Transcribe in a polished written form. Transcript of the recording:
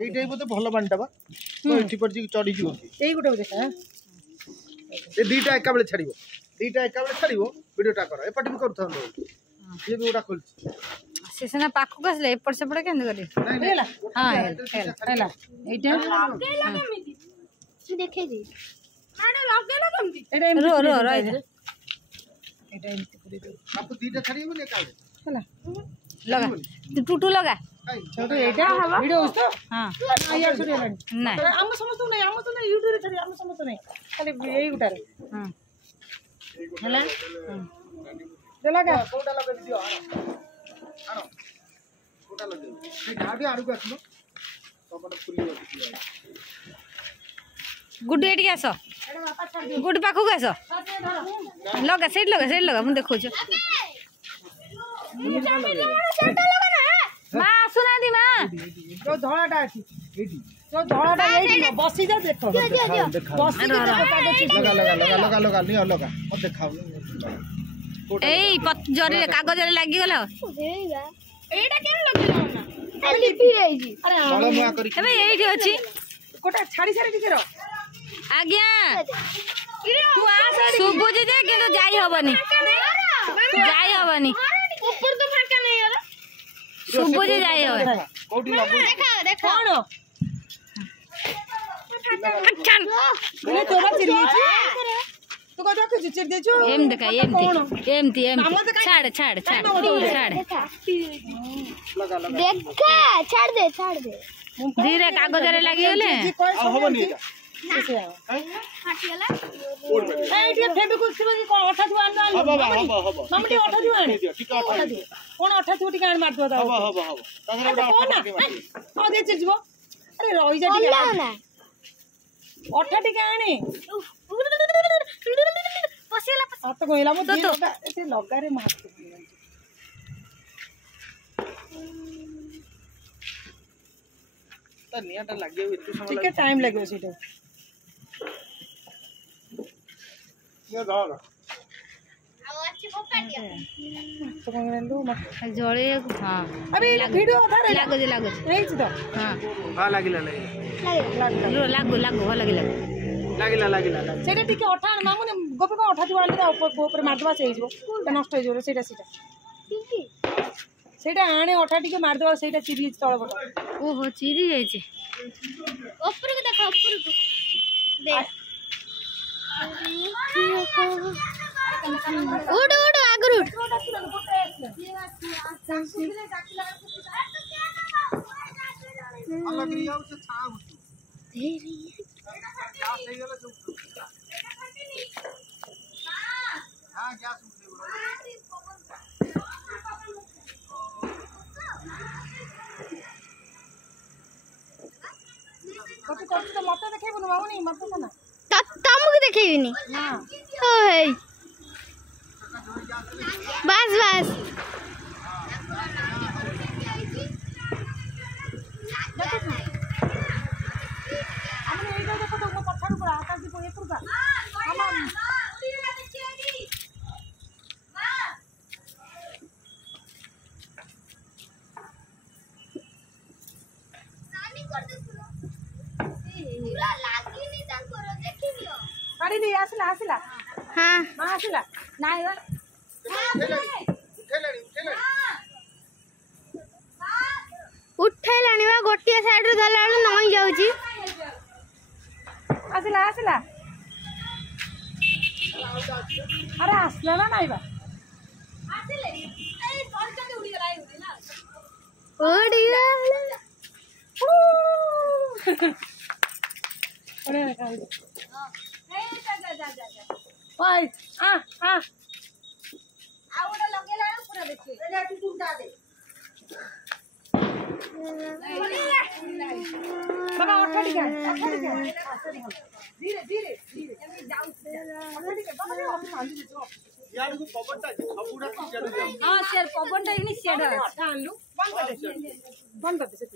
এইটাই বোধ ভালো পানিটা বা এটি পড়ছি চড়ি ଯିବ কি এই গোটা দেখা ଏ ଦିଟା ଏକା ବେଳେ ଛାଡ଼ିବ ଦିଟା ଏକା ବେଳେ ଛାଡ଼ିବ ଭିଡିଓଟା କର ଏପଟେ ବି କରୁଥାନ୍ତୁ ଇଏ ବି ଗୋଟା ଖୋଲିଛି ସେ ସିନା ପାଖକୁ ଆସିଲେ ଏପଟ ସେପଟ କେମିତି କରିବେ ହେଲା ହଁ ହେଲା ଏଇଟା ଲଗେଇଲା କେମିତି ମୁଁ ଦେଖେଇଛି ଆଡେ ଲଗେଇଲା କେମିତି ଏଇଟା ରୋ ରୋ ରହିଥା ଏଇଟା ଏମିତି କରି ଦେ ବାପୁ ଦିଟା ଛାଡ଼ିବନି ଏକା ବେଳେ ହେଲା ଲଗା ଟୁଟୁ ଲଗା ଛୋଟ ଏଇଟା ଭିଡିଓ ହଉଛି ତ ହଁ ଇଆଡେ ଛୋଟ ହେଲାଣି ନାଇଁ ଆମ ସମସ୍ତଙ୍କୁ ନାହିଁ ଆମ ତ ୟୁଟ୍ୟୁବ ରେ ଛାଡି ଆମ ସମସ୍ତ ନାହିଁ ଖାଲି ଏଇ ଗୋଟାରେ ହଁ ହେଲା ଦେଲା କା କୋଉଟା ଲଗେଇ ଦିଅ ଆଣ କୋଉଟା ଲଗେଇ ସେ ଗାଡି ଆଡକୁ ଆସିବ କପଟ ଫୁଲି ଅଛି ଗୁଡୁ ଏଠିକି ଆସ ଗୁଡୁ ପାଖକୁ ଆସ ଲଗା ସେଇଠି ଲଗା ମୁଁ ଦେଖୁଛୁ ମା ଆସୁନାହାନ୍ତି ମା ଯୋଉ ଧଳାଟା ଅଛି ଏଇଠି ଯୋଉ ଧଳାଟା ଏଇଠି ବସି ଯା ଦେଖ ବସି ଯା ଲଗା ନିଅ ଲଗା ମତେ ଦେଖାଉ ଏଇ ଜରିରେ କାଗଜରେ ଲାଗିଗଲା ଏଇଟା କେମିତି ଲଗେଇଲା ନା ଖାଲି ଲିପି ଯାଇଚି ତଳମୁଆ କରି ଏବେ ଏଇଠି ଅଛି ଗୋଟା ଛାଡି ସାରି ଟିକେ ର ଆଜ୍ଞା ଶୁଭୁଛି ଯେ କିନ୍ତୁ ଯାଇ ହବନି ଉପର ତ ଫାଙ୍କା ନାହିଁ ଗଲା ଶୁଭୁଛି ଯାଇ ହବନି କୋଉଠି ଲଗଉ ଦେଖା କଣ ଆଚ୍ଛା। ତୋର ଚିରି ଦେଇଛି ତୁ କଣ ରଖିଛୁ ଚିରି ଦେଇଛୁ ଏମିତି ଦେଖା ଏମିତି ଛାଡେ ଦେଖା ଛାଡ ଦେ ଧୀରେ କାଗଜରେ ଲାଗିଗଲେ ହବନି ଏଇଟା ଫାଟିଗଲା ଏଇ ଟିକେ ଫେବିକୁଇକ ଥିବ କି କଣ ଅଠା ଥିବ ଆଣ ହବ ମାମୁଁ ଟିକେ ଅଠା ଥିବ ଆଣ ଟିକେ ଅଠା ଦିଅ କଣ ଅଠା ଥିବ ଟିକେ ଆଣ ମାରିଦବ ତା ହବ ତା ଦେହରେ ଗୋଟେ ଅଠା ପକେଇ ହଁ ଦେଇ ଚିରି ଯିବ ଆରେ ରହିଯା ଟିକେ ଅଠା ଟିକେ ଆଣେ ପଶିଗଲା ହାତ କହିଲା ମୁଁ ଏତେ ଲଗାରେ ମୋ ହାତ ତା ନିଆଟା ଲାଗିବ ଏତେ ସମୟ ଟିକେ ଟାଇମ ଲାଗିବ ସେଇଟା ନିଅ ଧର ଆଉ ଅଛି ଫୋପାଡିଆ ତ କଣ ଜାଣିଲୁ ଜଳେଇବାକୁ ହଁ ଆବେ ଏଇଟା ଭିଡିଓ ଅଧାରେ ଲାଗୁଛି ହେଇଛି ତ ହଁ ହଁ ଲାଗିଲା ଲାଗୁ ଭଲ ଲାଗିଲା ସେଇଟା ଟିକେ ଅଠା ଆଣ ମାମୁନି ଗୋପେ କଣ ଅଠା ଥିବ ଆଣିଲେ ତା ଉପରେ ମାରିଦେବା ସେ ହେଇଯିବ ନଷ୍ଟ ହେଇଯିବ ସେଇଟା ଆଣେ ଅଠା ଟିକେ ମାରିଦେବା ସେଇଟା ଚିରି ହେଇଛି ତଳ ପଟ ଓହୋ ଚିରି ଯାଇଛି ଉପରକୁ ଦେଖ ଉପରକୁ ଦେਖ ଉଡ ଆଗରୁ अलग रिया से छाव तेरी क्या सही गला सब हां क्या सुनते हो কত কত তো মতে দেখাইবো না মামুনি মতে না তমুক দেখাইবিনি না ওই বাস আমি এইটা দেখো তো পছাড় পড়া আকাশ দিব এ পুরো আমার गाड़ी नहीं आसला हां मां आसला ନାଇଁ ବା उठैलानी बा गोटिया साइड रे धला बेलु नई जाउची आसला अरे आसला ना नहीं बा ଆସିଲେ ଏଇ ସରିଛନ୍ତି ଉଡିଗଲା ଏଇ ନା ओडिया अरे खाई ଏଇ ଯା ओए आ ଆଉ ଗୋଟେ ଲଗେଇଲା ବେଳକୁ ପୁରା ଦେଖିବେ एला तू डा दे बाबा अठा टिका धीरे जाऊ अठा टिका बाबा ऑफिस आंदी जो यार को पवनटा सबुडा सियाडू जाऊ ହଁ ସେ ପବନଟା ଇନି ସିଆଡେ अठा आनलु बंद कर दे से